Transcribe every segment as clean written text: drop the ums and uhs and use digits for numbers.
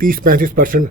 30-35%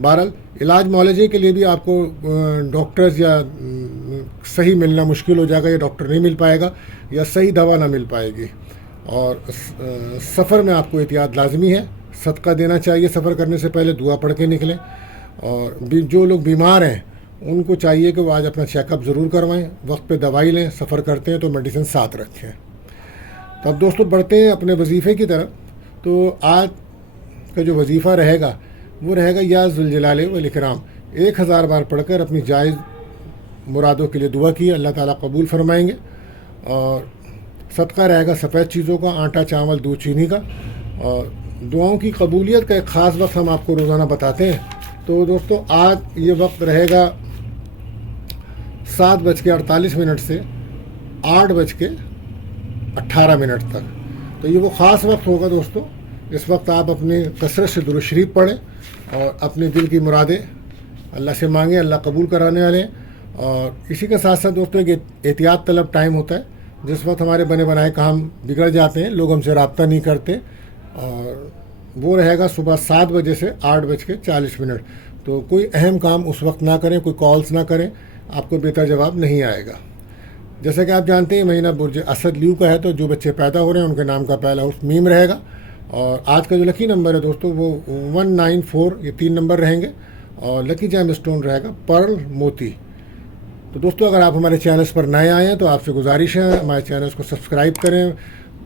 بہرحال علاج معالجے کے لیے بھی آپ کو ڈاکٹرز یا صحیح ملنا مشکل ہو جائے گا، یا ڈاکٹر نہیں مل پائے گا، یا صحیح دوا نہ مل پائے گی. اور سفر میں آپ کو احتیاط لازمی ہے. صدقہ دینا چاہیے سفر کرنے سے پہلے، دعا پڑھ کے نکلیں. اور جو لوگ بیمار ہیں ان کو چاہیے کہ وہ آج اپنا چیک اپ ضرور کروائیں، وقت پہ دوائی لیں. سفر کرتے ہیں تو میڈیسن ساتھ رکھیں. تو اب دوستوں بڑھتے ہیں اپنے وظیفے کی طرف. تو آج کا جو وظیفہ رہے گا وہ رہے گا یا ذوالجلال والاکرام. 1000 بار پڑھ کر اپنی جائز مرادوں کے لیے دعا کی، اللہ تعالیٰ قبول فرمائیں گے. اور صدقہ رہے گا سفید چیزوں کا، آٹا، چاول، دودھ، چینی کا. اور دعاؤں کی قبولیت کا ایک خاص وقت ہم آپ کو روزانہ بتاتے ہیں. تو دوستوں آج یہ وقت رہے گا 7:48 سے 8:18 تک. تو یہ وہ خاص وقت ہوگا دوستوں. اس وقت آپ اپنے کثرت سے درود شریف پڑھیں اور اپنے دل کی مرادیں اللہ سے مانگیں، اللہ قبول کرانے والے ہیں. اور اسی کے ساتھ ساتھ دوستوں ایک احتیاط طلب ٹائم ہوتا ہے جس وقت ہمارے بنے بنائے کام بگڑ جاتے ہیں، لوگ ہم سے رابطہ نہیں کرتے. اور وہ رہے گا صبح 7 بجے سے 8:40. تو کوئی اہم کام اس وقت نہ کریں، کوئی کالز نہ کریں، آپ کو بہتر جواب نہیں آئے گا. جیسا کہ آپ جانتے ہیں مہینہ برج اسد لیو کا ہے، تو جو بچے پیدا ہو رہے ہیں ان کے نام کا پہلا حرف میم رہے گا. اور آج کا جو لکی نمبر ہے دوستوں وہ 194، یہ 3 نمبر رہیں گے. اور لکی جیم اسٹون رہے گا پرل موتی. تو دوستوں اگر آپ ہمارے چینلز پر نئے آئے ہیں تو آپ سے گزارش ہے ہمارے چینلز کو سبسکرائب کریں،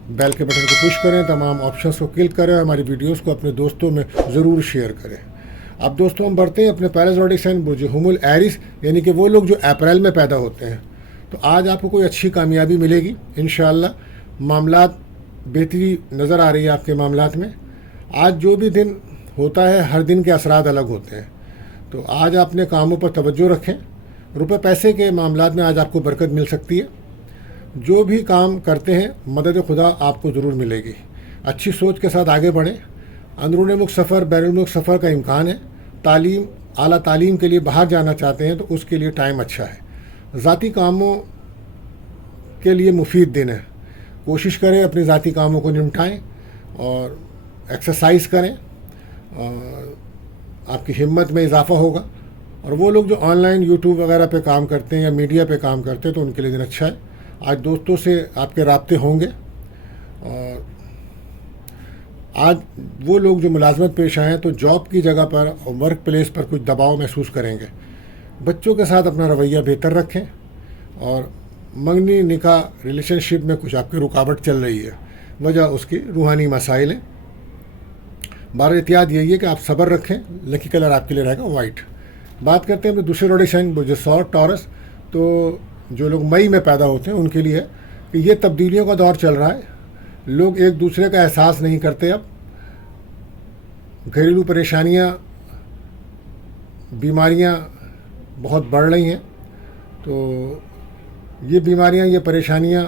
بیل کے بٹن کو پش کریں، تمام آپشنس کو کلک کریں، ہماری ویڈیوز کو اپنے دوستوں میں ضرور شیئر کریں. اب دوستوں ہم بڑھتے ہیں اپنے پہلے زوڈک سائن برج حمل ایریس، یعنی کہ وہ لوگ جو اپریل میں پیدا ہوتے ہیں. تو آج آپ کو کوئی اچھی کامیابی ملے گی انشاءاللہ. معاملات بہتری نظر آ رہی ہے آپ کے معاملات میں. آج جو بھی دن ہوتا ہے ہر دن کے اثرات الگ ہوتے ہیں. تو آج آپ اپنے کاموں پر توجہ رکھیں. روپے پیسے کے معاملات میں آج آپ کو برکت مل سکتی ہے. جو بھی کام کرتے ہیں مدد خدا آپ کو ضرور ملے گی. اچھی سوچ کے ساتھ آگے بڑھیں. اندرون ملک سفر، بیرون ملک سفر کا امکان ہے. تعلیم، اعلیٰ تعلیم کے لیے باہر جانا چاہتے ہیں تو اس کے لیے ٹائم اچھا ہے. ذاتی کاموں کے لیے مفید دن ہے. کوشش کریں اپنے ذاتی کاموں کو نمٹائیں اور ایکسرسائز کریں، اور آپ کی ہمت میں اضافہ ہوگا. اور وہ لوگ جو آن لائن یوٹیوب وغیرہ پہ کام کرتے ہیں یا میڈیا پہ کام کرتے ہیں تو ان کے لیے دن اچھا ہے. آج دوستوں سے آپ کے رابطے ہوں گے. اور آج وہ لوگ جو ملازمت پیش آئے ہیں تو جاب کی جگہ پر اور ورک پلیس پر کچھ دباؤ محسوس کریں گے. بچوں کے ساتھ اپنا رویہ بہتر رکھیں. اور منگنی نکاح ریلیشن شپ میں کچھ آپ کی رکاوٹ چل رہی ہے، وجہ اس کی روحانی مسائل ہیں. بہرحال احتیاط یہی ہے کہ آپ صبر رکھیں. لکی کلر آپ کے لیے رہے گا وائٹ. بات کرتے ہیں اپنے دوسرے زوڈک سائن برج ثور ٹورس. تو جو لوگ مئی میں پیدا ہوتے ہیں ان کے لیے ہے کہ یہ تبدیلیوں کا دور چل رہا ہے. لوگ ایک دوسرے کا احساس نہیں کرتے. اب گھریلو پریشانیاں، بیماریاں بہت بڑھ رہی ہیں. تو یہ بیماریاں، یہ پریشانیاں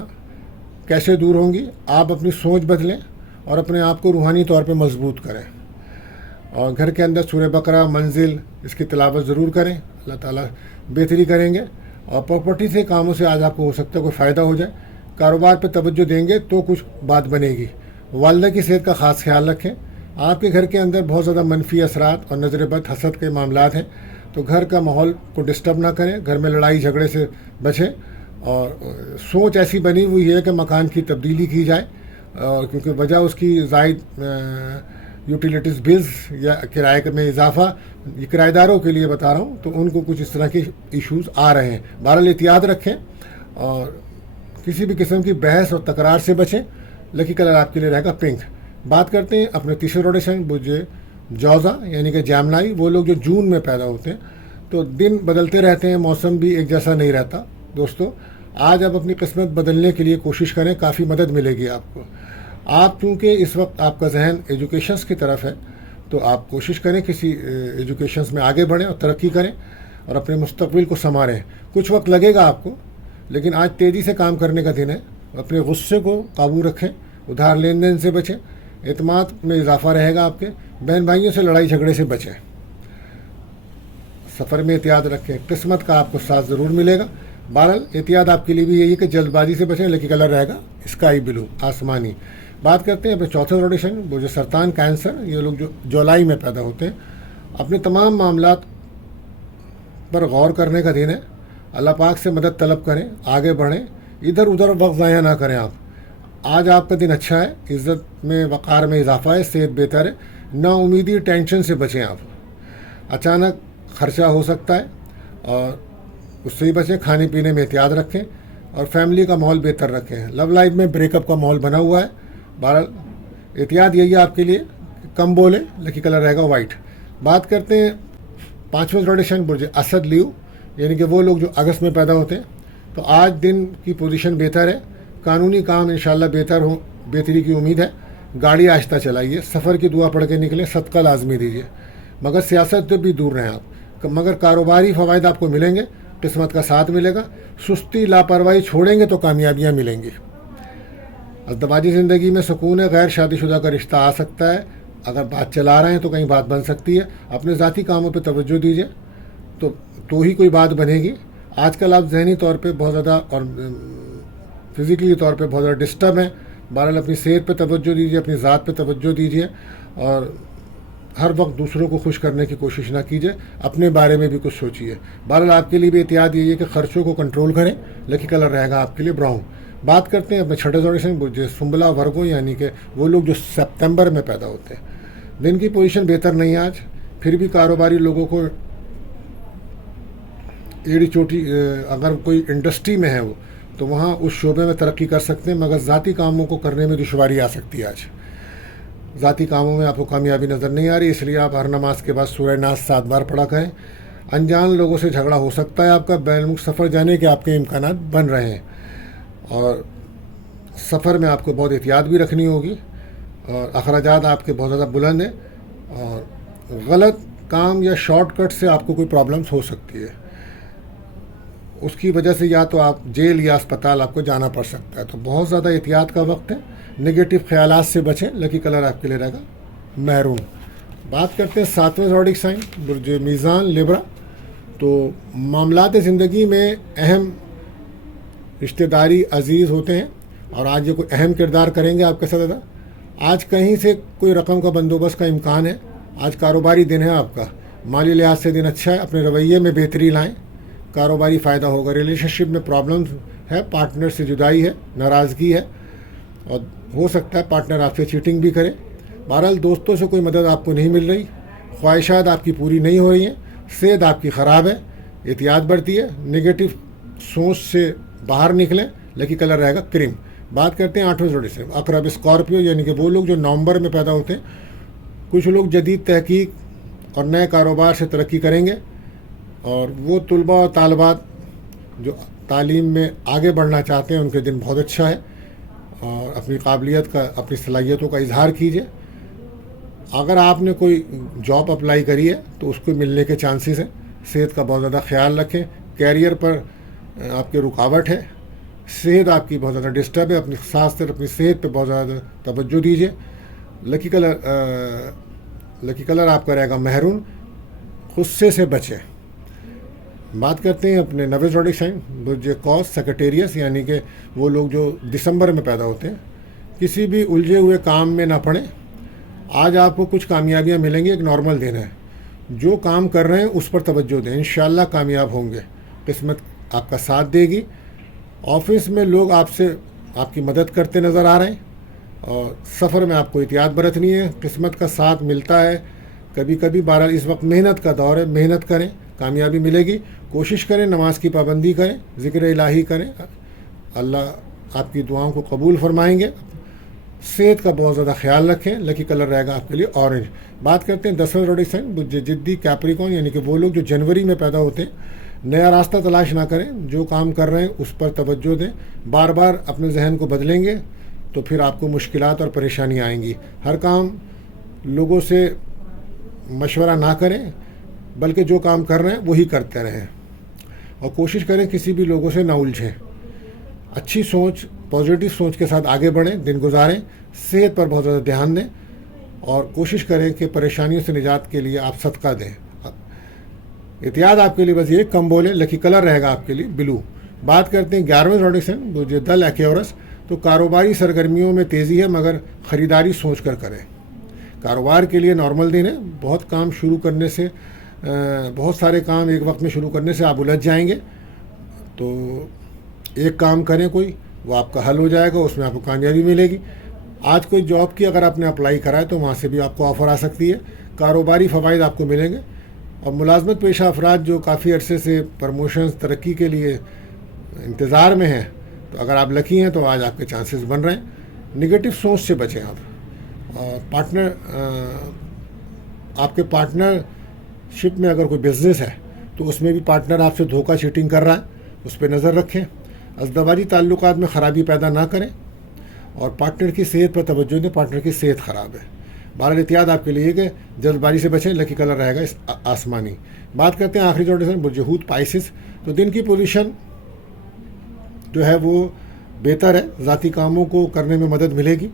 کیسے دور ہوں گی؟ آپ اپنی سوچ بدلیں اور اپنے آپ کو روحانی طور پہ مضبوط کریں. اور گھر کے اندر سورہ بقرہ، منزل، اس کی تلاوت ضرور کریں. اللہ تعالیٰ بہتری کریں گے. اور پراپرٹی سے کاموں سے آج آپ کو ہو سکتا ہے کوئی فائدہ ہو جائے. کاروبار پہ توجہ دیں گے تو کچھ بات بنے گی. والدہ کی صحت کا خاص خیال رکھیں. آپ کے گھر کے اندر بہت زیادہ منفی اثرات اور نظر بد، حسد کے معاملات ہیں. تو گھر کا ماحول کو ڈسٹرب نہ کریں. گھر میں لڑائی جھگڑے سے بچیں. اور سوچ ایسی بنی ہوئی ہے کہ مکان کی تبدیلی کی جائے، کیونکہ وجہ اس کی زائد یوٹیلیٹیز بلز یا کرائے میں اضافہ، یہ کرایہ داروں کے لیے بتا رہا ہوں، تو ان کو کچھ اس طرح کے ایشوز آ رہے ہیں. بہرحال احتیاط رکھیں اور کسی بھی قسم کی بحث اور تکرار سے بچیں. لکی کلر آپ کے لیے رہے گا پنک. بات کرتے ہیں اپنے تیسرے زوڈک سائن برج جوزا یعنی کہ جیمنائی. وہ لوگ جو جون میں پیدا ہوتے ہیں تو دن بدلتے رہتے ہیں، موسم بھی ایک جیسا نہیں رہتا. دوستو آج آپ اپنی قسمت بدلنے کے لیے کوشش کریں، کافی مدد ملے گی آپ کو. آپ چونکہ اس وقت آپ کا ذہن ایجوکیشنس کی طرف ہے تو آپ کوشش کریں کسی ایجوکیشنس میں آگے بڑھیں اور ترقی کریں اور اپنے مستقبل کو سنواریں. کچھ وقت لگے گا آپ کو، لیکن آج تیزی سے کام کرنے کا دن ہے. اپنے غصے کو قابو رکھیں، ادھار لین دین سے بچیں. اعتماد میں اضافہ رہے گا آپ کے. بہن بھائیوں سے لڑائی جھگڑے سے بچیں. سفر میں احتیاط رکھیں. قسمت کا آپ کو ساتھ ضرور ملے گا. بہرحال احتیاط آپ کے لیے بھی یہی ہے کہ جلد بازی سے بچیں. لکی کلر رہے گا اسکائی بلو، آسمانی. بات کرتے ہیں اپنے چوتھے زوڈک سائن برج سرطان کینسر. یہ لوگ جو جولائی میں پیدا ہوتے ہیں اپنے تمام معاملات پر غور کرنے کا دن ہے. اللہ پاک سے مدد طلب کریں, آگے بڑھیں, ادھر ادھر وقت ضائع نہ کریں آپ. آج آپ کا دن اچھا ہے, عزت میں وقار میں اضافہ ہے, صحت بہتر ہے. نا امیدی ٹینشن سے بچیں آپ. اچانک خرچہ ہو سکتا ہے اور اس سے ہی بچیں. کھانے پینے میں احتیاط رکھیں اور فیملی کا ماحول بہتر رکھیں. لو لائف میں بریک اپ کا ماحول بنا ہوا ہے. بہرحال احتیاط یہی ہے آپ کے لیے, کم بولیں. لکی کلر رہے گا وائٹ. بات کرتے ہیں 5ویں زوڈیشن برج اسد لیو, یعنی کہ وہ لوگ جو اگست میں پیدا ہوتے ہیں. تو آج دن کی پوزیشن بہتر ہے. قانونی کام انشاءاللہ بہتری کی امید ہے. گاڑی آہستہ چلائیے, سفر کی دعا پڑھ کے نکلیں, صدقہ لازمی دیجیے. مگر سیاست سے بھی دور رہیں آپ. مگر کاروباری فوائد آپ کو ملیں گے, قسمت کا ساتھ ملے گا. سستی لاپرواہی چھوڑیں گے تو کامیابیاں ملیں گی. ازدواجی زندگی میں سکون ہے. غیر شادی شدہ کا رشتہ آ سکتا ہے. اگر بات چلا رہے ہیں تو کہیں بات بن سکتی ہے. اپنے ذاتی کاموں پہ توجہ دیجیے تو ہی کوئی بات بنے گی. آج کل آپ ذہنی طور پہ بہت زیادہ اور فزیکلی طور پہ بہت زیادہ ڈسٹرب ہیں. بہرحال اپنی صحت پہ توجہ دیجیے, اپنی ذات پہ توجہ دیجیے اور ہر وقت دوسروں کو خوش کرنے کی کوشش نہ کیجیے. اپنے بارے میں بھی کچھ سوچیے. بہرحال آپ کے لیے بھی احتیاط یہی ہے کہ خرچوں کو کنٹرول کریں. لکی کلر رہے گا آپ کے لیے براؤن. بات کرتے ہیں اپنے چھٹے زوڈیشن سنبلا ورگو, یعنی کہ وہ لوگ جو سپتمبر میں پیدا ہوتے ہیں. دن کی پوزیشن بہتر نہیں ہے آج. پھر بھی کاروباری لوگوں کو ایڑی چوٹی, اگر کوئی انڈسٹری میں ہے وہ تو وہاں اس شعبے میں ترقی کر سکتے ہیں. مگر ذاتی کاموں کو کرنے میں دشواری آ سکتی ہے. آج ذاتی کاموں میں آپ کو کامیابی نظر نہیں آ رہی, اس لیے آپ ہر نماز کے بعد سورہ ناس 7 بار پڑھا کریں. انجان لوگوں سے جھگڑا ہو سکتا ہے آپ کا. بین الملک سفر جانے کے آپ کے امکانات بن رہے ہیں اور سفر میں آپ کو بہت احتیاط بھی رکھنی ہوگی اور اخراجات آپ کے بہت زیادہ بلند ہیں. اور غلط کام یا شارٹ کٹ سے آپ کو کوئی پرابلمس ہو سکتی ہے. اس کی وجہ سے یا تو آپ جیل یا اسپتال آپ کو جانا پڑ سکتا ہے. تو بہت زیادہ احتیاط کا وقت ہے. نگیٹو خیالات سے بچیں. لکی کلر آپ کے لیے رہے گا میرون. بات کرتے ہیں 7ویں زوڈک سائن برج میزان لیبرا. تو معاملات زندگی میں اہم رشتہ داری عزیز ہوتے ہیں اور آج یہ کوئی اہم کردار کریں گے آپ کے ساتھ ادا. آج کہیں سے کوئی رقم کا بندوبست کا امکان ہے. آج کاروباری دن ہے آپ کا. مالی لحاظ سے دن اچھا ہے. اپنے رویے میں بہتری لائیں, کاروباری فائدہ ہوگا. ریلیشن شپ میں پرابلمز ہے, پارٹنر سے جدائی ہے, ناراضگی ہے اور ہو سکتا ہے پارٹنر آپ سے چیٹنگ بھی کرے. بہرحال دوستوں سے کوئی مدد آپ کو نہیں مل رہی. خواہشات آپ کی پوری نہیں ہو رہی ہیں. صحت آپ کی خراب ہے, احتیاط برتی ہے. نگیٹو سوچ سے باہر نکلیں. لکی کلر رہے گا کریم. بات کرتے ہیں 8ویں زوڈی سے عقرب اسکارپیو, یعنی کہ وہ لوگ جو نومبر میں پیدا ہوتے ہیں. کچھ لوگ جدید تحقیق اور نئے کاروبار سے ترقی کریں گے اور وہ طلباء اور طالبات جو تعلیم میں آگے بڑھنا چاہتے ہیں ان کے دن بہت اچھا ہے. اور اپنی قابلیت کا, اپنی صلاحیتوں کا اظہار کیجیے. اگر آپ نے کوئی جاب اپلائی کری ہے تو اس کو ملنے کے چانسز ہیں. صحت کا بہت زیادہ خیال رکھیں. کیریئر پر آپ کے رکاوٹ ہے. صحت آپ کی بہت زیادہ ڈسٹرب ہے. اپنی ساتھ اپنی صحت پہ بہت زیادہ توجہ دیجیے. لکی کلر آپ کا رہے گا مہرون. غصے سے بچیں. بات کرتے ہیں اپنے 9ویں زوڈک سائن برج قوس سیکریٹیریس, یعنی کہ وہ لوگ جو دسمبر میں پیدا ہوتے ہیں. کسی بھی الجھے ہوئے کام میں نہ پڑیں. آج آپ کو کچھ کامیابیاں ملیں گی. ایک نارمل دن ہے. جو کام کر رہے ہیں اس پر توجہ دیں. انشاءاللہ کامیاب ہوں گے. قسمت آپ کا ساتھ دے گی. آفس میں لوگ آپ کی مدد کرتے نظر آ رہے ہیں اور سفر میں آپ کو احتیاط برتنی ہے. قسمت کا ساتھ ملتا ہے کبھی کبھی. بہرحال اس وقت محنت کا دور ہے. محنت کریں, کامیابی ملے گی. کوشش کریں, نماز کی پابندی کریں, ذکر الہی کریں. اللہ آپ کی دعاؤں کو قبول فرمائیں گے. صحت کا بہت زیادہ خیال رکھیں. لکی کلر رہے گا آپ کے لیے اورنج. بات کرتے ہیں 10ویں زوڈک سائن برج جدی کیپریکون, یعنی کہ وہ لوگ جو جنوری میں پیدا ہوتے ہیں. نیا راستہ تلاش نہ کریں. جو کام کر رہے ہیں اس پر توجہ دیں. بار بار اپنے ذہن کو بدلیں گے تو پھر آپ کو مشکلات اور پریشانی آئیں گی. ہر کام لوگوں سے مشورہ نہ کریں بلکہ جو کام کر رہے ہیں وہی کرتے رہیں اور کوشش کریں کسی بھی لوگوں سے نہ الجھیں. اچھی سوچ, پازیٹیو سوچ کے ساتھ آگے بڑھیں, دن گزاریں. صحت پر بہت زیادہ دھیان دیں اور کوشش کریں کہ پریشانیوں سے نجات کے لیے آپ صدقہ دیں. احتیاط آپ کے لیے بس یہ کم بولیں. لکی کلر رہے گا آپ کے لیے بلو. بات کرتے ہیں 11ویں زوڈک سائن برج دل ایکیورس. تو کاروباری سرگرمیوں میں تیزی ہے مگر خریداری سوچ کر کریں. کاروبار کے لیے نارمل دن ہے. بہت کام شروع کرنے سے بہت سارے کام ایک وقت میں شروع کرنے سے آپ الجھ جائیں گے. تو ایک کام کریں کوئی, وہ آپ کا حل ہو جائے گا, اس میں آپ کو کامیابی ملے گی. آج کوئی جاب کی اگر آپ نے اپلائی کرا ہے تو وہاں سے بھی آپ کو آفر آ سکتی ہے. کاروباری فوائد آپ کو ملیں گے. اور ملازمت پیشہ افراد جو کافی عرصے سے پروموشنز ترقی کے لیے انتظار میں ہیں, تو اگر آپ لکی ہیں تو آج آپ کے چانسز بن رہے ہیں. نگیٹو سوچ سے بچیں آپ. اور آپ کے پارٹنر شپ میں اگر کوئی بزنس ہے تو اس میں بھی پارٹنر آپ سے دھوکہ چیٹنگ کر رہا ہے, اس پہ نظر رکھیں. ازدواجی تعلقات میں خرابی پیدا نہ کریں, اور پارٹنر کی صحت پر توجہ دیں. پارٹنر کی صحت خراب ہے. بہرحال احتیاط آپ کے لیے کہ جلد بازی سے بچیں. لکی کلر رہے گا اس آسمانی. بات کرتے ہیں آخری جوڑے برج حوت پائسس. تو دن کی پوزیشن جو ہے وہ بہتر ہے. ذاتی کاموں کو کرنے میں مدد ملے گی,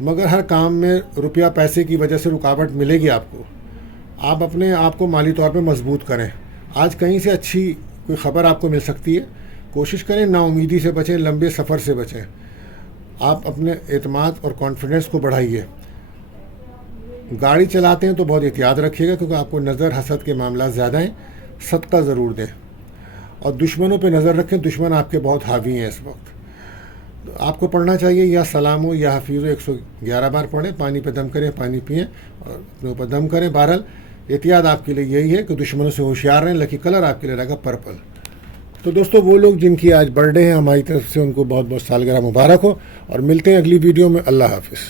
مگر ہر کام میں روپیہ پیسے کی وجہ سے رکاوٹ ملے گی آپ کو. آپ اپنے آپ کو مالی طور پہ مضبوط کریں. آج کہیں سے اچھی کوئی خبر آپ کو مل سکتی ہے. کوشش کریں نا امیدی سے بچیں, لمبے سفر سے بچیں. آپ اپنے اعتماد اور کانفیڈنس کو بڑھائیے. گاڑی چلاتے ہیں تو بہت احتیاط رکھیے گا, کیونکہ آپ کو نظر حسد کے معاملات زیادہ ہیں. صدقہ ضرور دیں, اور دشمنوں پہ نظر رکھیں. دشمن آپ کے بہت حاوی ہیں اس وقت. آپ کو پڑھنا چاہیے یا سلام ہو یا حفیظ ہو, 111 بار پڑھیں. پانی پہ دم کریں, پانی پئیں اور اپنے اوپر دم کریں. بہرحال احتیاط آپ کے لیے یہی ہے کہ دشمنوں سے ہوشیار رہیں. لکی کلر آپ کے لیے رہے گا پرپل. تو دوستو, وہ لوگ جن کی آج برتھ ڈے ہے, ہماری طرف سے ان کو بہت بہت سالگرہ مبارک ہو, اور ملتے ہیں اگلی ویڈیو میں. اللہ حافظ.